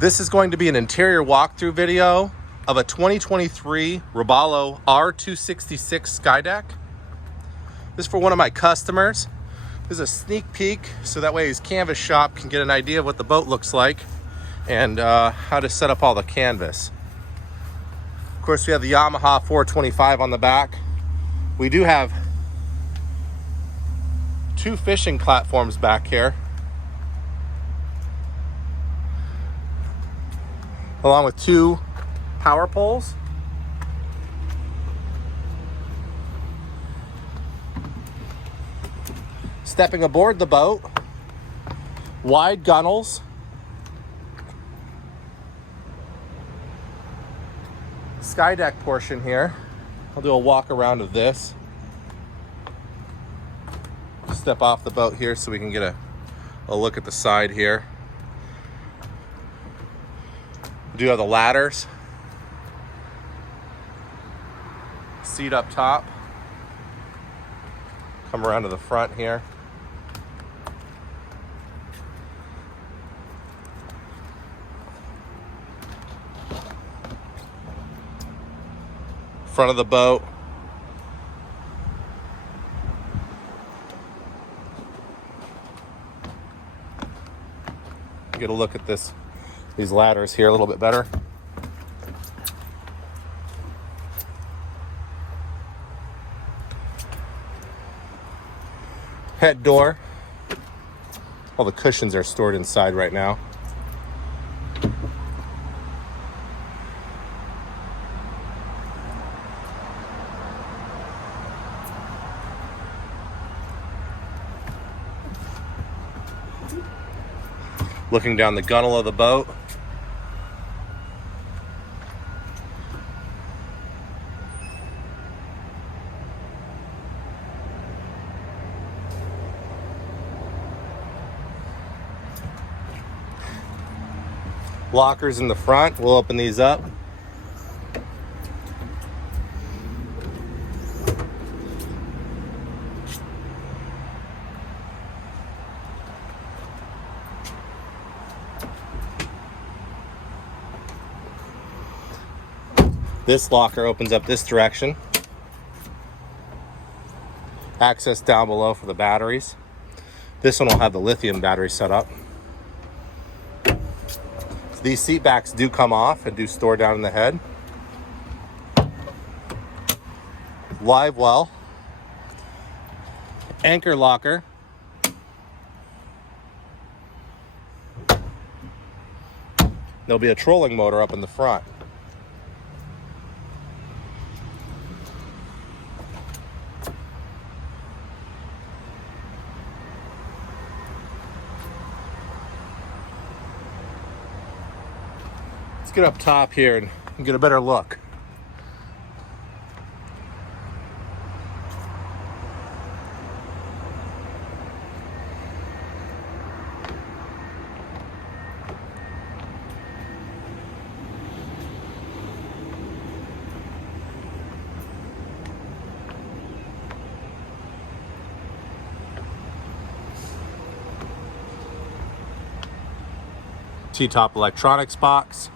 This is going to be an interior walkthrough video of a 2023 Robalo R266 skydeck. This is for one of my customers. This is a sneak peek, so that way his canvas shop can get an idea of what the boat looks like and how to set up all the canvas. Of course, we have the Yamaha 425 on the back. We do have two fishing platforms back here, along with two power poles. Stepping aboard the boat, wide gunnels, skydeck portion here. I'll do a walk around of this. Step off the boat here so we can get a look at the side here. We do have the ladders, seat up top, come around to the front here. Front of the boat. Get a look at these ladders here a little bit better. Head door. All the cushions are stored inside right now. Looking down the gunnel of the boat. Lockers in the front. We'll open these up. This locker opens up this direction. Access down below for the batteries. This one will have the lithium battery set up. These seat backs do come off and do store down in the head. Live well. Anchor locker. There'll be a trolling motor up in the front. Let's get up top here and get a better look. T-top electronics box.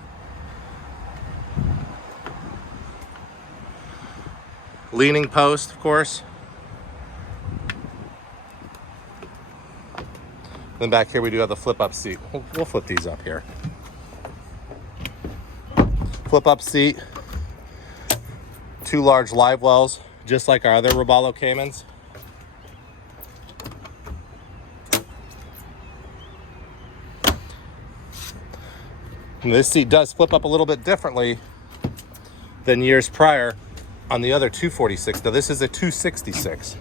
Leaning post, of course. Then back here we do have the flip-up seat. We'll flip these up here. Flip-up seat. Two large live wells, just like our other Robalo Caymans. And this seat does flip up a little bit differently than years prior on the other 246. Now this is a 266.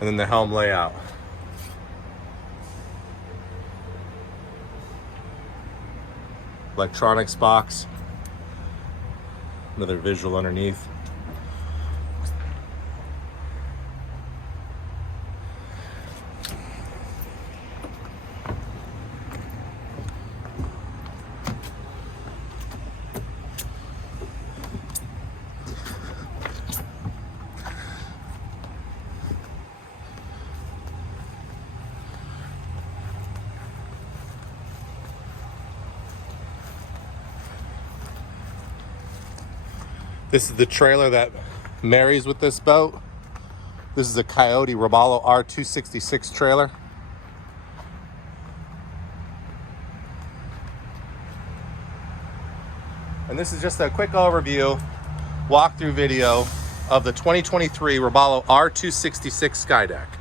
And then the helm layout. Electronics box. Another visual underneath. This is the trailer that marries with this boat. This is a Coyote Robalo R266 trailer. And this is just a quick overview, walkthrough video of the 2023 Robalo R266 Skydeck.